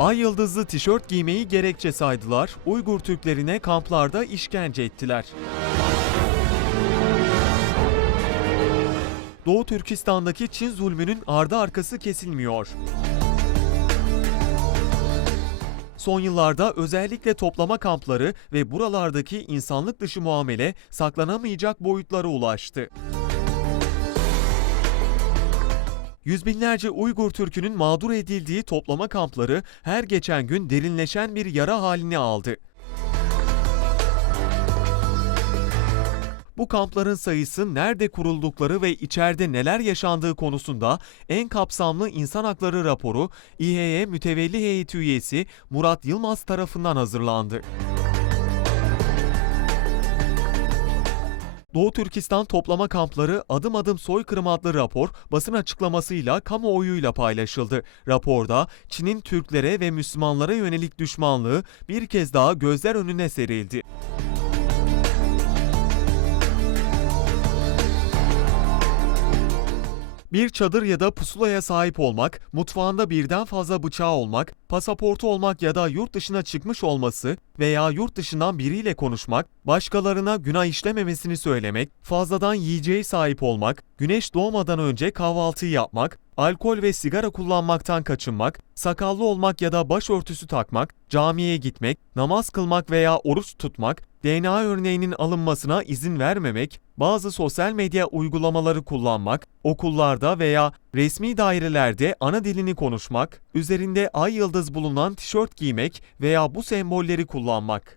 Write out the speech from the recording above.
Ay yıldızlı tişört giymeyi gerekçe saydılar, Uygur Türklerine kamplarda işkence ettiler. Doğu Türkistan'daki Çin zulmünün ardı arkası kesilmiyor. Son yıllarda özellikle toplama kampları ve buralardaki insanlık dışı muamele saklanamayacak boyutlara ulaştı. Yüz binlerce Uygur Türk'ünün mağdur edildiği toplama kampları her geçen gün derinleşen bir yara halini aldı. Bu kampların sayısı, nerede kuruldukları ve içeride neler yaşandığı konusunda en kapsamlı insan hakları raporu İHE Mütevelli Heyeti üyesi Murat Yılmaz tarafından hazırlandı. Doğu Türkistan toplama kampları adım adım soykırım adlı rapor basın açıklamasıyla kamuoyuyla paylaşıldı. Raporda Çin'in Türklere ve Müslümanlara yönelik düşmanlığı bir kez daha gözler önüne serildi. Bir çadır ya da pusulaya sahip olmak, mutfağında birden fazla bıçağı olmak, pasaportu olmak ya da yurt dışına çıkmış olması veya yurt dışından biriyle konuşmak, başkalarına günah işlememesini söylemek, fazladan yiyeceğe sahip olmak, güneş doğmadan önce kahvaltıyı yapmak, alkol ve sigara kullanmaktan kaçınmak, sakallı olmak ya da başörtüsü takmak, camiye gitmek, namaz kılmak veya oruç tutmak, DNA örneğinin alınmasına izin vermemek, bazı sosyal medya uygulamaları kullanmak, okullarda veya resmi dairelerde ana dilini konuşmak, üzerinde ay yıldız bulunan tişört giymek veya bu sembolleri kullanmak.